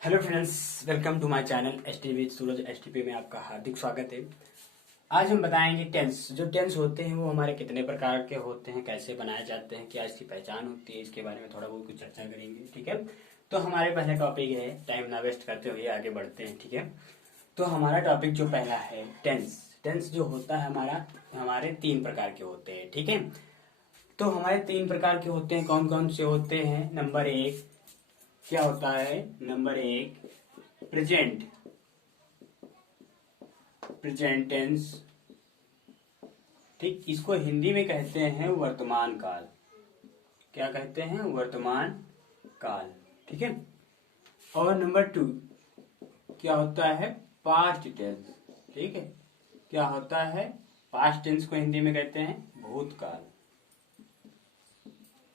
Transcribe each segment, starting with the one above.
Hello friends, welcome to my channel ST with Suraj STP में आपका हार्दिक स्वागत है। आज हम बताएंगे टेंस। जो टेंस होते हैं वो हमारे कितने प्रकार के होते हैं, कैसे बनाए जाते हैं, क्या इसकी पहचान होती है, इसके बारे में थोड़ा बहुत कुछ चर्चा करेंगे। ठीक है, तो हमारे पहले टॉपिक है, टाइम ना वेस्ट करते हुए आगे बढ़ते हैं। ठीक है, तो हमारा टॉपिक जो पहला है टेंस। टेंस जो होता है हमारे तीन प्रकार के होते हैं। ठीक है, तो हमारे तीन प्रकार के होते हैं। कौन कौन से होते हैं? नंबर एक क्या होता है? नंबर एक प्रेजेंट, प्रेजेंट टेंस। ठीक, इसको हिंदी में कहते हैं वर्तमान काल। क्या कहते हैं? वर्तमान काल। ठीक है, और नंबर टू क्या होता है? Past tense. ठीक है, क्या होता है? पास्ट टेंस को हिंदी में कहते हैं भूतकाल।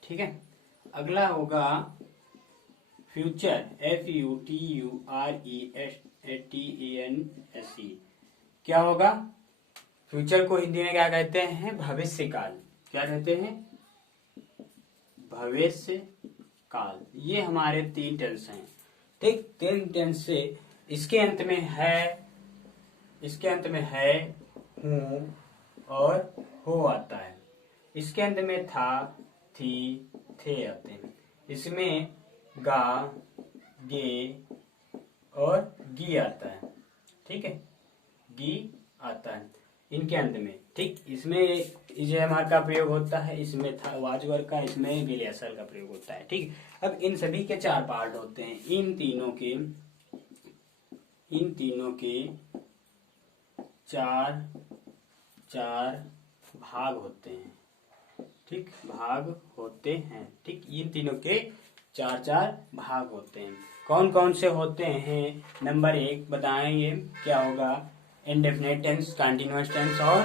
ठीक है, अगला होगा फ्यूचर, FUTURESTENSE। क्या होगा? फ्यूचर को हिंदी में क्या कहते हैं? भविष्य काल। क्या कहते हैं? भविष्य काल। ये हमारे तीन टेंस हैं। ठीक, तीन टेंस से इसके अंत में है, इसके अंत में है, हूं और हो आता है। इसके अंत में था, थी, थे आते हैं। इसमें गा, गे और गी आता है। ठीक है, गी आता है इनके अंत में। ठीक, इसमें इजहमार का प्रयोग होता है, इसमें था वाजवर का, इसमें विलयसल का प्रयोग होता है। ठीक, अब इन सभी के चार पार्ट होते हैं। इन तीनों के चार चार भाग होते हैं। ठीक, भाग होते हैं। ठीक, इन तीनों के चार चार भाग होते हैं। कौन कौन से होते हैं? नंबर एक बताएंगे क्या होगा? इंडेफिनिट टेंस, कंटीन्यूअस टेंस और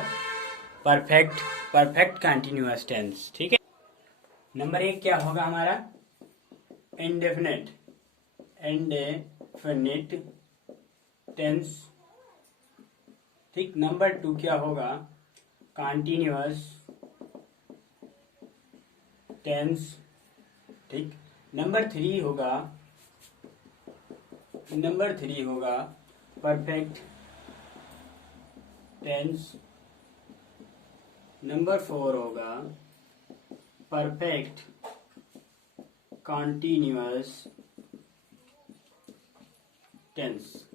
परफेक्ट परफेक्ट कंटीन्यूअस टेंस। ठीक है, नंबर एक क्या होगा हमारा? Indefinite, indefinite tense. ठीक, नंबर टू क्या होगा? Continuous tense. ठीक, नंबर थ्री होगा परफेक्ट टेंस। नंबर फोर होगा परफेक्ट कंटीन्यूअस टेंस।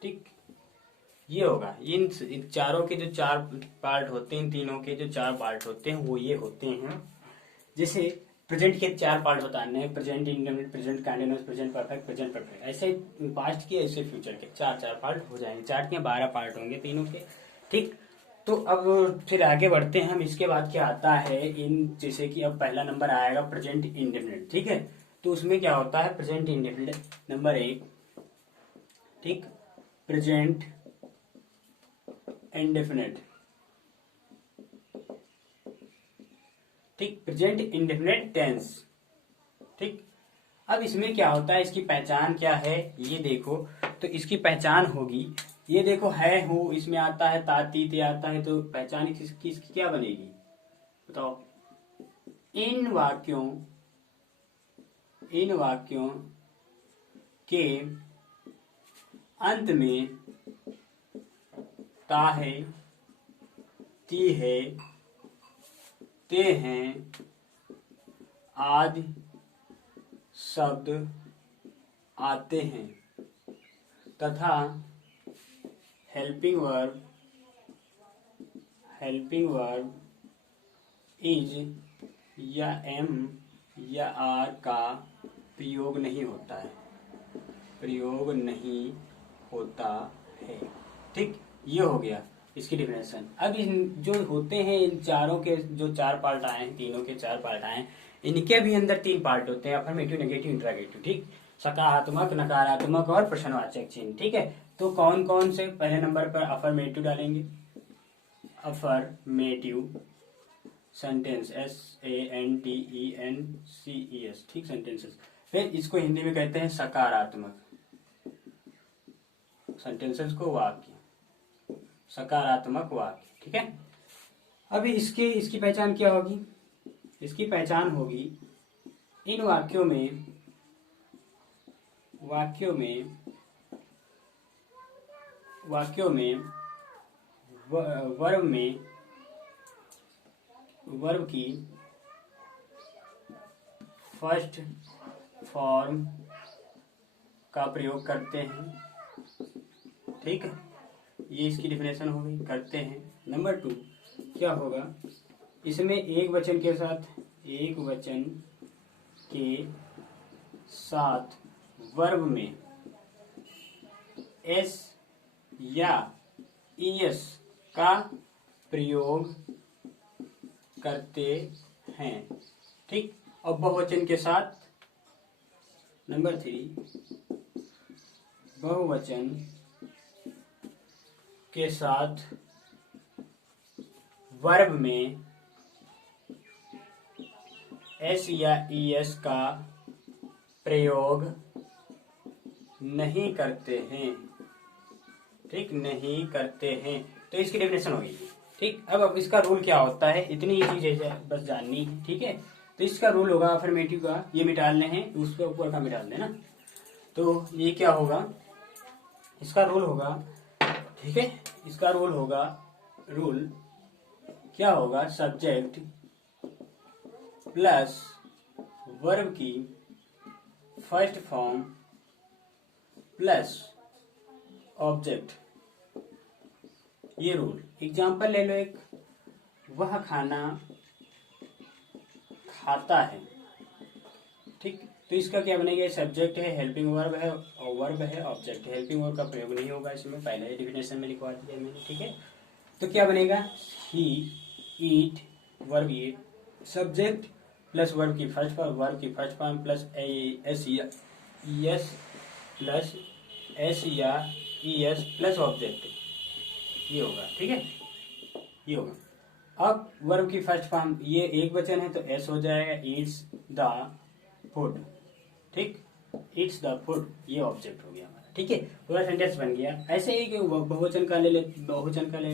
ठीक, ये होगा। इन चारों के जो चार पार्ट होते हैं, इन तीनों के जो चार पार्ट होते हैं वो ये होते हैं। जैसे प्रेजेंट के चार पार्ट बताने हैं, present indefinite, present continuous, present perfect, present perfect. ऐसे पास्ट के, ऐसे फ्यूचर के चार चार पार्ट हो जाएंगे। चार के 12 पार्ट होंगे तीनों के। ठीक, तो अब फिर आगे बढ़ते हैं हम। इसके बाद क्या आता है? जैसे कि अब पहला नंबर आएगा प्रेजेंट इंडेफिनिट। ठीक है, तो उसमें क्या होता है? प्रेजेंट इंडेफिनिट नंबर एक। ठीक, प्रेजेंट इंडेफिनिट। ठीक, प्रेजेंट इंडेफिनिट टेंस। ठीक, अब इसमें क्या होता है? इसकी पहचान क्या है? ये देखो, तो इसकी पहचान होगी, ये देखो है, हूँ इसमें आता है, ताती ते आता है, तो पहचान इसकी क्या बनेगी बताओ? इन वाक्यों इन वाक्यों के अंत में ता है, ती है, ते हैं आदि शब्द आते हैं तथा हेल्पिंग वर्ब इज या एम या आर का प्रयोग नहीं होता है, प्रयोग नहीं होता है। ठीक, ये हो गया इसकी डिफिनेशन। अब इन जो होते हैं, इन चारों के जो चार पार्ट आए हैं, तीनों के चार पार्ट आए हैं, इनके भी अंदर तीन पार्ट होते हैं, अफर्मेटिव, नेगेटिव, इंट्रागेटिव। ठीक, सकारात्मक, नकारात्मक और प्रश्नवाचक चिन्ह। ठीक है, तो कौन कौन से? पहले नंबर पर अफर्मेटिव डालेंगे, अफर्मेटिव सेंटेंस, SANTENCES। ठीक, सेंटेंसेस। फिर इसको हिंदी में कहते हैं सकारात्मक, सेंटेंसेस को वाक्य, सकारात्मक वाक्य। ठीक है, अभी इसकी पहचान क्या होगी? इसकी पहचान होगी इन वाक्यों में वाक्यों में वर्ब की फर्स्ट फॉर्म का प्रयोग करते हैं। ठीक है, ये इसकी डिफिनेशन हो गई, करते हैं। नंबर 2 क्या होगा, इसमें एक वचन के साथ वर्ब में एस या ईएस का प्रयोग करते हैं। ठीक, और बहुवचन के साथ नंबर 3 बहुवचन के साथ वर्ब में एस या ईएस का प्रयोग नहीं करते हैं। ठीक, नहीं करते हैं, तो इसकी डेफिनेशन होगी। ठीक, अब इसका रूल क्या होता है, इतनी ही चीजें बस जाननी है। ठीक है, तो इसका रूल होगा अफर्मेटिव का, ये मिटालने हैं, उसके ऊपर का मिटाल देना। तो ये क्या होगा, इसका रूल होगा, ठीक है, इसका रूल होगा, रूल क्या होगा, सब्जेक्ट प्लस वर्ब की फर्स्ट फॉर्म प्लस ऑब्जेक्ट, ये रूल। एग्जाम्पल ले लो एक, वह खाना खाता है। ठीक, तो इसका क्या बनेगा, सब्जेक्ट है, हेल्पिंग वर्ब है और वर्ब है, ऑब्जेक्ट है। हेल्पिंग वर्ब का प्रयोग नहीं होगा इसमें, पहले ही डिफिनेशन में लिखवा दिया मैंने। ठीक है, तो क्या बनेगा, ही ईट वर्ब ईट, सब्जेक्ट प्लस वर्ब की फर्स्ट फॉर्म, वर्ब की फर्स्ट फॉर्म प्लस एस या ईएस प्लस ऑब्जेक्ट, ये होगा। ठीक है, ये होगा। अब वर्ब की फर्स्ट फॉर्म, ये एक वचन है तो एस हो जाएगा, ईट्स द फूड। ठीक, ईट्स द फूड, ये ऑब्जेक्ट हो गया हमारा। ठीक है, पूरा सेंटेंस बन गया। ऐसे ही बहुवचन का ले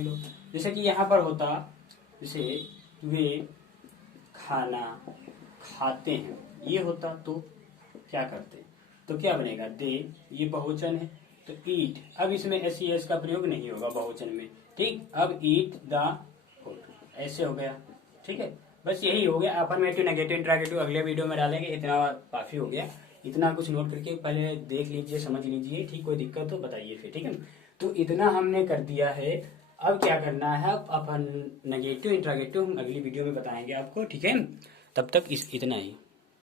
लो, जैसे कि यहाँ पर होता, जैसे वे खाना खाते हैं, ये होता तो क्या करते, तो क्या बनेगा, दे, ये बहुवचन है तो ईट। अब इसमें एस ई एस का प्रयोग नहीं होगा बहुवचन में। ठीक, अब ईट द फूड, ऐसे हो गया। ठीक है, बस यही हो गया। अफर्मेटिव, नेगेटिव, इंट्रोगेटिव अगले वीडियो में डालेंगे। इतना काफी हो गया, इतना कुछ नोट करके पहले देख लीजिए, समझ लीजिए। ठीक, कोई दिक्कत तो बताइए फिर। ठीक है, तो इतना हमने कर दिया है। अब क्या करना है, अपन नेगेटिव, इंट्रोगेटिव हम अगली वीडियो में बताएंगे आपको। ठीक है, तब तक इतना ही।